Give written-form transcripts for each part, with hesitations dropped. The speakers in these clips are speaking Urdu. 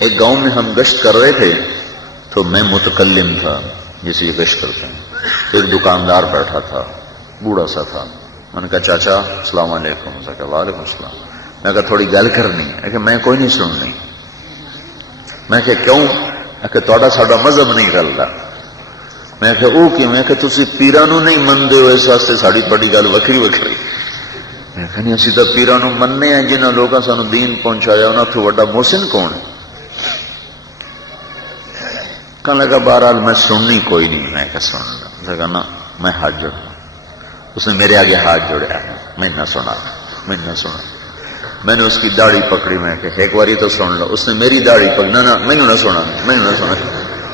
ایک گاؤں میں ہم گشت کر رہے تھے تو میں متکلم تھا، جسے یہ گشت کرتے ہیں. ایک دکاندار بیٹھا تھا، بوڑھا سا تھا. میں نے کہا چاچا السلام علیکم. اس نے کہا وعلیکم السلام. میں کہا تھوڑی گل کرنی ہے کہ میں کوئی نہیں سننی. میں کہ کیوں؟ کہ تہاڈا ساڈا مذہب نہیں رلدا. میں کہ او کی؟ میں کہ تسی پیراں نو نہیں مندے ہو، اس واسطے ساڈی بڑی گل وکری وکری. میں کہ نہیں اسی تو پیراں نو مننے ہیں، جنہاں لوگاں سانو دین پہنچایا انہاں تو وڈا محسن کون ہے؟ کہنے لگا بہرحال میں سننی کوئی نہیں. میں کہ سن لوں. اس نے کہا نا میں ہاتھ جوڑوں. اس نے میرے آگے ہاتھ جوڑا، میں نہ سنا. میں نے اس کی داڑھی پکڑی. میں کہ ایک باری تو سن لو. اس نے میری داڑھی پکڑی. نہ مینوں نہ سنا،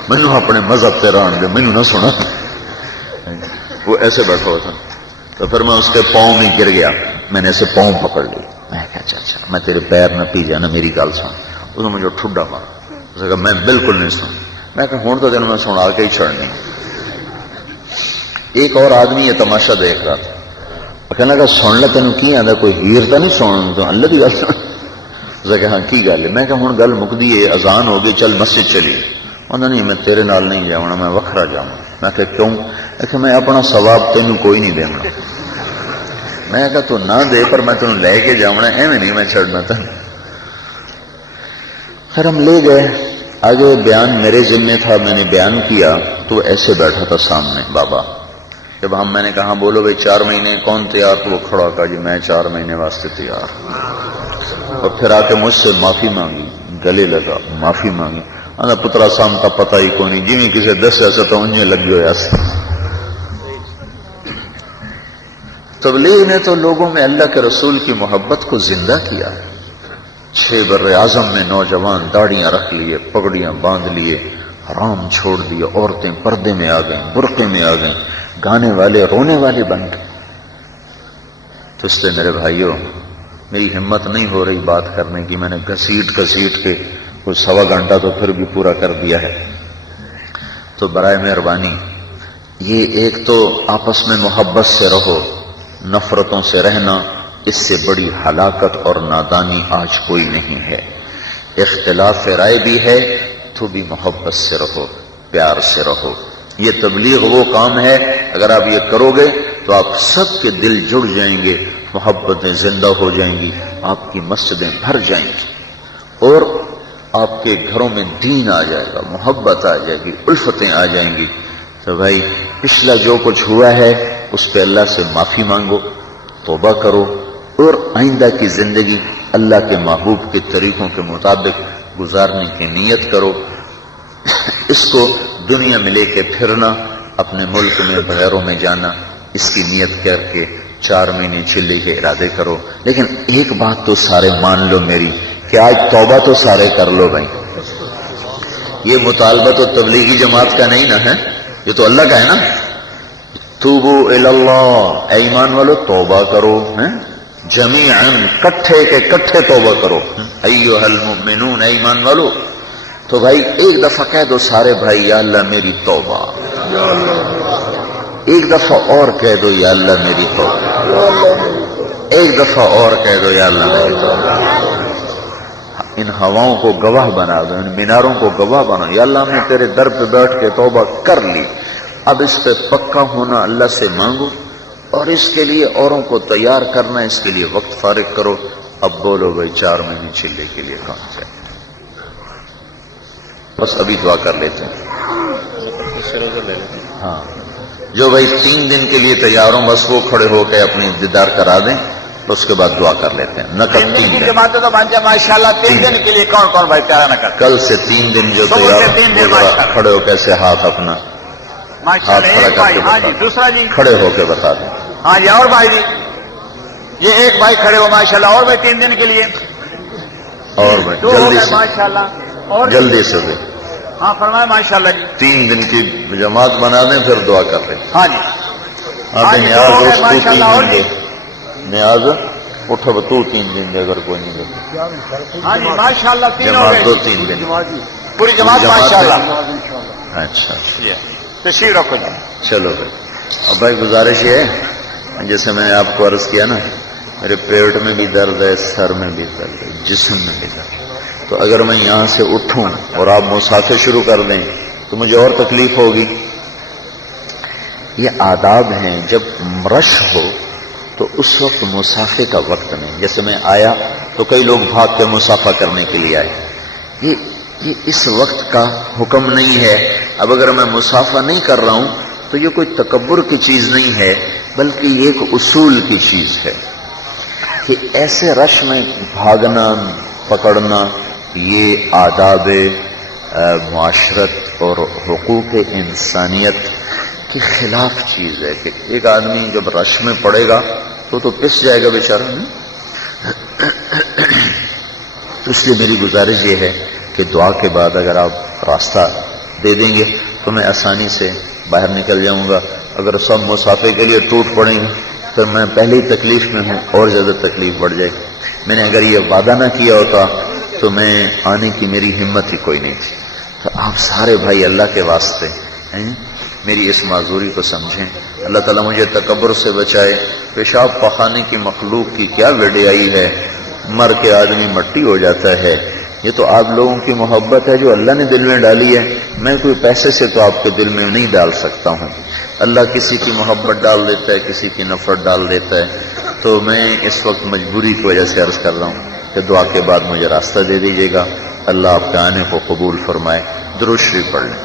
مینوں اپنے مذہب تے رہن دے، مینوں نہ سنا. وہ ایسے بیٹھا ہوا تھا. تو پھر میں اس کے پاؤں میں گر گیا. میں نے ایسے پاؤں پکڑ لی. میں کہا اچھا میں تیرے پیر نہ پی جانا، میری گل سن. اس نے مجھے ٹھڈا مارا. اس نے کہا میں بالکل نہیں سن. میں کہا ہوں تو تینوں میں سنا کے ہی چھڑنی. ایک اور آدمی یہ تماشا دیکھ رہا تھا. کہنے لگا سن لے تینوں کی آندا، کوئی ہیر تو نہیں سن تو اللہ دی گل سن. اس نے کہا ہاں کی گل ہے؟ میں کہا ہوں گل مکدی ہے، اذان ہو گئی، چل مسجد چلیے. انہوں نے نہیں میں تیرے نال نہیں جاؤنا، میں وکھرا جاؤں. میں کہا کیوں؟ کہ میں اپنا ثواب تینوں کوئی نہیں دینا. میں کہا تو نہ دے پر میں تینوں لے کے جاؤنا، ایویں نہیں میں چھڑنا تینوں. پھر ہم لے گئے. آگے بیان میرے ذمہ تھا، میں نے بیان کیا تو ایسے بیٹھا تھا سامنے بابا. جب میں نے کہا بولو بھائی 4 مہینے کون تیار؟ تو وہ کھڑا کہا جی میں 4 مہینے واسطے تیار. اور پھر آ کے مجھ سے معافی مانگی، گلے لگا، معافی مانگی. آندا پترا سام کا پتہ ہی کوئی نہیں، جی کسی دسیا سے تو انجے لگی ہوا سی. تبلیغ نے تو لوگوں میں اللہ کے رسول کی محبت کو زندہ کیا. 6 بر اعظم میں نوجوان داڑیاں رکھ لیے، پگڑیاں باندھ لیے، حرام چھوڑ دیے، عورتیں پردے میں آ گئیں، برقعے میں آ گئیں، گانے والے رونے والے بن گئے. تو اس سے میرے بھائیوں میری ہمت نہیں ہو رہی بات کرنے کی. میں نے گھسیٹ کے کچھ 1.25 گھنٹہ تو پھر بھی پورا کر دیا ہے. تو برائے مہربانی یہ ایک تو آپس میں محبت سے رہو، نفرتوں سے رہنا اس سے بڑی ہلاکت اور نادانی آج کوئی نہیں ہے. اختلاف رائے بھی ہے تو بھی محبت سے رہو، پیار سے رہو. یہ تبلیغ وہ کام ہے اگر آپ یہ کرو گے تو آپ سب کے دل جڑ جائیں گے، محبتیں زندہ ہو جائیں گی، آپ کی مسجدیں بھر جائیں گی، اور آپ کے گھروں میں دین آ جائے گا، محبت آ جائے گی، الفتیں آ جائیں گی. تو بھائی پچھلا جو کچھ ہوا ہے اس پہ اللہ سے معافی مانگو، توبہ کرو، اور آئندہ کی زندگی اللہ کے محبوب کے طریقوں کے مطابق گزارنے کی نیت کرو. اس کو دنیا میں لے کے پھرنا، اپنے ملک میں بغیروں میں جانا، اس کی نیت کر کے 4 مہینے چلے کے ارادے کرو. لیکن ایک بات تو سارے مان لو میری کہ آج توبہ تو سارے کر لو بھائی. یہ مطالبہ تو تبلیغی جماعت کا نہیں نا ہے، یہ تو اللہ کا ہے نا. توبو اللہ، اے ایمان والو توبہ کرو، جمیعاً کٹھے کے کٹھے توبہ کرو. ایھا المؤمنون، اے ایمان والو. تو بھائی ایک دفعہ کہہ دو سارے بھائی یا اللہ میری توبہ. ایک دفعہ اور کہہ دو یا اللہ میری توبہ. ایک دفعہ اور کہہ دو یا اللہ میری توبہ. ان ہواؤں کو گواہ بنا دو، ان میناروں کو گواہ بنا. یا اللہ ہم نے تیرے در پہ بیٹھ کے توبہ کر لی، اب اس پہ پکا ہونا اللہ سے مانگو، اور اس کے لیے اوروں کو تیار کرنا، اس کے لیے وقت فارغ کرو. اب بولو بھائی 4 مہینے چلے کے لیے کہاں جائے؟ بس ابھی دعا کر لیتے ہیں. ہاں جو بھائی 3 دن کے لیے تیار ہوں بس وہ کھڑے ہو کے اپنی دیدار کرا دیں، اس کے بعد دعا کر لیتے ہیں. نقد 3 دن کی جماعت تو بن جائے ماشاءاللہ. 3 دن کے لیے کون کون بھائی پیارا نقد؟ کل سے 3 دن جو تیار کھڑے ہو کیسے ہاتھ اپنا ہاتھ کھڑا کر کے. ہاں جی دوسرا جی کھڑے ہو کے بتا دیں. ہاں جی اور بھائی جی یہ ایک بھائی کھڑے ہو ماشاءاللہ. اور بھائی 3 دن کے لیے اور بھائی جلدی سے ماشاءاللہ. اور جلدی سے دیں. ہاں فرمائے ماشاءاللہ جی. 3 دن کی جماعت بنا دیں پھر دعا کر لیں. ہاں جی آتے نیاز اس کو 3 دن دے. نیاز اٹھو تو 3 دن دے اگر کوئی نہیں دے. ہاں جی ماشاءاللہ 3 ہو جماعت گئے. 2-3 دن پوری جماعت ماشاءاللہ. اچھا تشریف رکھو جی. چلو بھائی. اب بھائی گزارش یہ ہے جیسے میں نے آپ کو عرض کیا نا میرے پیٹ میں بھی درد ہے، سر میں بھی درد ہے، جسم میں بھی درد ہے، تو اگر میں یہاں سے اٹھوں اور آپ مسافر شروع کر دیں تو مجھے اور تکلیف ہوگی۔ یہ آداب ہیں، جب رش ہو تو اس وقت مسافے کا وقت نہیں۔ جیسے میں آیا تو کئی لوگ بھاگ کے مسافہ کرنے کے لیے آئے، یہ اس وقت کا حکم نہیں ہے۔ اب اگر میں مسافہ نہیں کر رہا ہوں تو یہ کوئی تکبر کی چیز نہیں ہے، بلکہ یہ ایک اصول کی چیز ہے کہ ایسے رش میں بھاگنا پکڑنا یہ آداب معاشرت اور حقوق انسانیت کے خلاف چیز ہے کہ ایک آدمی جب رش میں پڑے گا تو پس جائے گا بیچارہ۔ تو اس لیے میری گزارش یہ ہے کہ دعا کے بعد اگر آپ راستہ دے دیں گے تو میں آسانی سے باہر نکل جاؤں گا۔ اگر سب مسافے کے لیے ٹوٹ پڑیں گے تو میں پہلے ہی تکلیف میں ہوں، اور زیادہ تکلیف بڑھ جائے۔ میں نے اگر یہ وعدہ نہ کیا ہوتا تو میں آنے کی میری ہمت ہی کوئی نہیں تھی۔ تو آپ سارے بھائی اللہ کے واسطے ہیں، میری اس معذوری کو سمجھیں۔ اللہ تعالیٰ مجھے تکبر سے بچائے۔ پیشاب پخانے کی مخلوق کی کیا وڈیائی ہے، مر کے آدمی مٹی ہو جاتا ہے۔ یہ تو آپ لوگوں کی محبت ہے جو اللہ نے دل میں ڈالی ہے، میں کوئی پیسے سے تو آپ کے دل میں نہیں ڈال سکتا ہوں۔ اللہ کسی کی محبت ڈال دیتا ہے، کسی کی نفرت ڈال دیتا ہے۔ تو میں اس وقت مجبوری کی وجہ سے عرض کر رہا ہوں کہ دعا کے بعد مجھے راستہ دے دیجیے گا۔ اللہ آپ کے آنے کو قبول فرمائے۔ درود شریف پڑھ لیں۔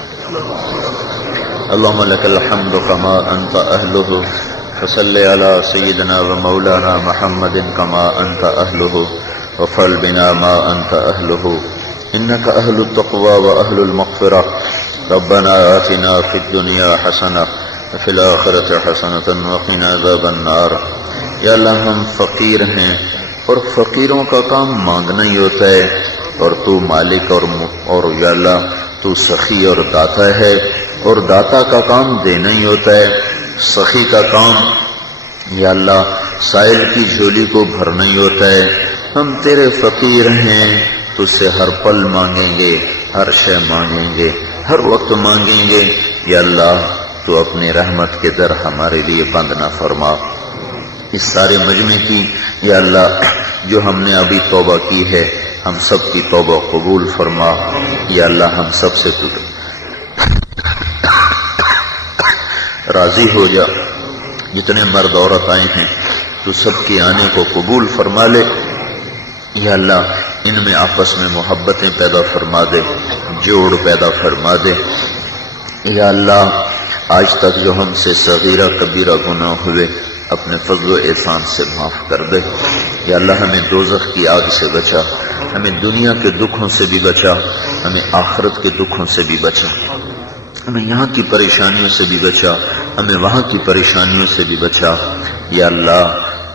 اللهم لك الحمد كما أنت أهله فصل على سيدنا ومولانا محمد كما أنت أهله وفعل بنا ما أنت أهله إنك أهل التقوى وأهل المغفرة ربنا آتنا في الدنيا حسنة وفي الآخرة حسنة وقنا عذاب النار۔ یا اللہ ہم فقیر ہیں اور فقیروں کا کام مانگنا ہی ہوتا ہے، اور تو مالک اور یا اللہ تو سخی اور داتا ہے، اور داتا کا کام دینا ہی ہوتا ہے، سخی کا کام یا اللہ سائل کی جھولی کو بھرنا ہی ہوتا ہے۔ ہم تیرے فقیر ہیں، تجھ سے ہر پل مانگیں گے، ہر شے مانگیں گے، ہر وقت مانگیں گے۔ یا اللہ تو اپنی رحمت کے در ہمارے لیے بند نہ فرما۔ اس سارے مجمع کی یا اللہ جو ہم نے ابھی توبہ کی ہے، ہم سب کی توبہ قبول فرما۔ یا اللہ ہم سب سے تو راضی ہو جا۔ جتنے مرد عورت آئے ہیں تو سب کے آنے کو قبول فرما لے۔ یا اللہ ان میں آپس میں محبتیں پیدا فرما دے، جوڑ پیدا فرما دے۔ یا اللہ آج تک جو ہم سے صغیرہ کبیرہ گناہ ہوئے اپنے فضل و احسان سے معاف کر دے۔ یا اللہ ہمیں دوزخ کی آگ سے بچا، ہمیں دنیا کے دکھوں سے بھی بچا، ہمیں آخرت کے دکھوں سے بھی بچا، ہمیں یہاں کی پریشانیوں سے بھی بچا، ہمیں وہاں کی پریشانیوں سے بھی بچا۔ یا اللہ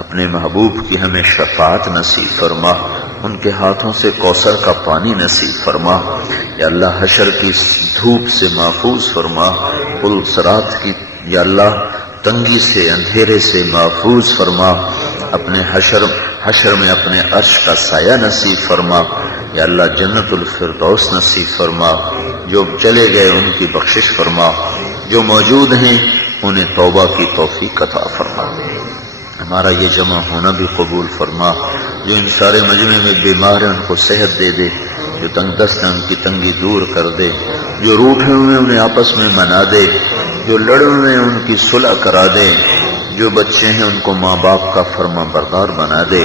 اپنے محبوب کی ہمیں شفاعت نصیب فرما، ان کے ہاتھوں سے کوثر کا پانی نصیب فرما۔ یا اللہ حشر کی دھوپ سے محفوظ فرما، پل صراط کی یا اللہ تنگی سے اندھیرے سے محفوظ فرما، اپنے حشر میں اپنے عرش کا سایہ نصیب فرما۔ یا اللہ جنت الفردوس نصیب فرما، جو چلے گئے ان کی بخشش فرما، جو موجود ہیں انہیں توبہ کی توفیق عطا فرما۔ ہمارا یہ جمع ہونا بھی قبول فرما۔ جو ان سارے مجمع میں بیمار ہیں ان کو صحت دے دے، جو تنگ دست ہیں ان کی تنگی دور کر دے، جو روٹھے ہوئے انہیں آپس میں منا دے، جو لڑے ہوئے ہیں ان کی صلح کرا دے، جو بچے ہیں ان کو ماں باپ کا فرما بردار بنا دے،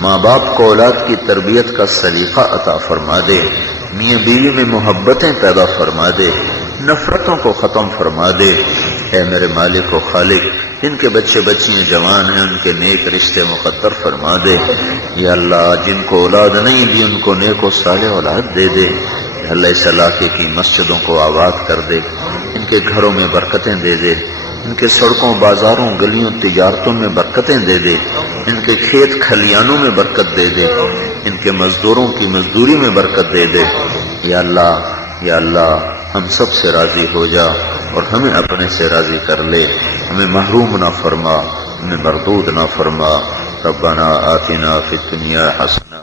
ماں باپ کو اولاد کی تربیت کا سلیقہ عطا فرما دے، میاں بیوی میں محبتیں پیدا فرما دے، نفرتوں کو ختم فرما دے۔ اے میرے مالک و خالق جن کے بچے بچیاں جوان ہیں ان کے نیک رشتے مقدر فرما دے۔ یا اللہ جن کو اولاد نہیں دی ان کو نیک و صالح اولاد دے دے۔ یا اللہ اس علاقے کی مسجدوں کو آباد کر دے، ان کے گھروں میں برکتیں دے دے، ان کے سڑکوں بازاروں گلیوں تجارتوں میں برکتیں دے دے، ان کے کھیت کھلیانوں میں برکت دے دے، ان کے مزدوروں کی مزدوری میں برکت دے دے۔ یا اللہ ہم سب سے راضی ہو جا اور ہمیں اپنے سے راضی کر لے، ہمیں محروم نہ فرما، ہمیں مردود نہ فرما۔ ربنا آتنا فی الدنیا حسنہ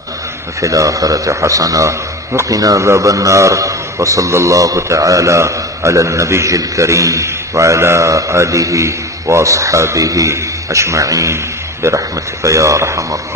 وفی الآخرۃ حسنہ وقنا عذاب النار۔ وصلی اللہ تعالی علی النبی الکریم وعلی آلہ واصحابہ اجمعین۔ برحمتك یا ارحم الراحمین.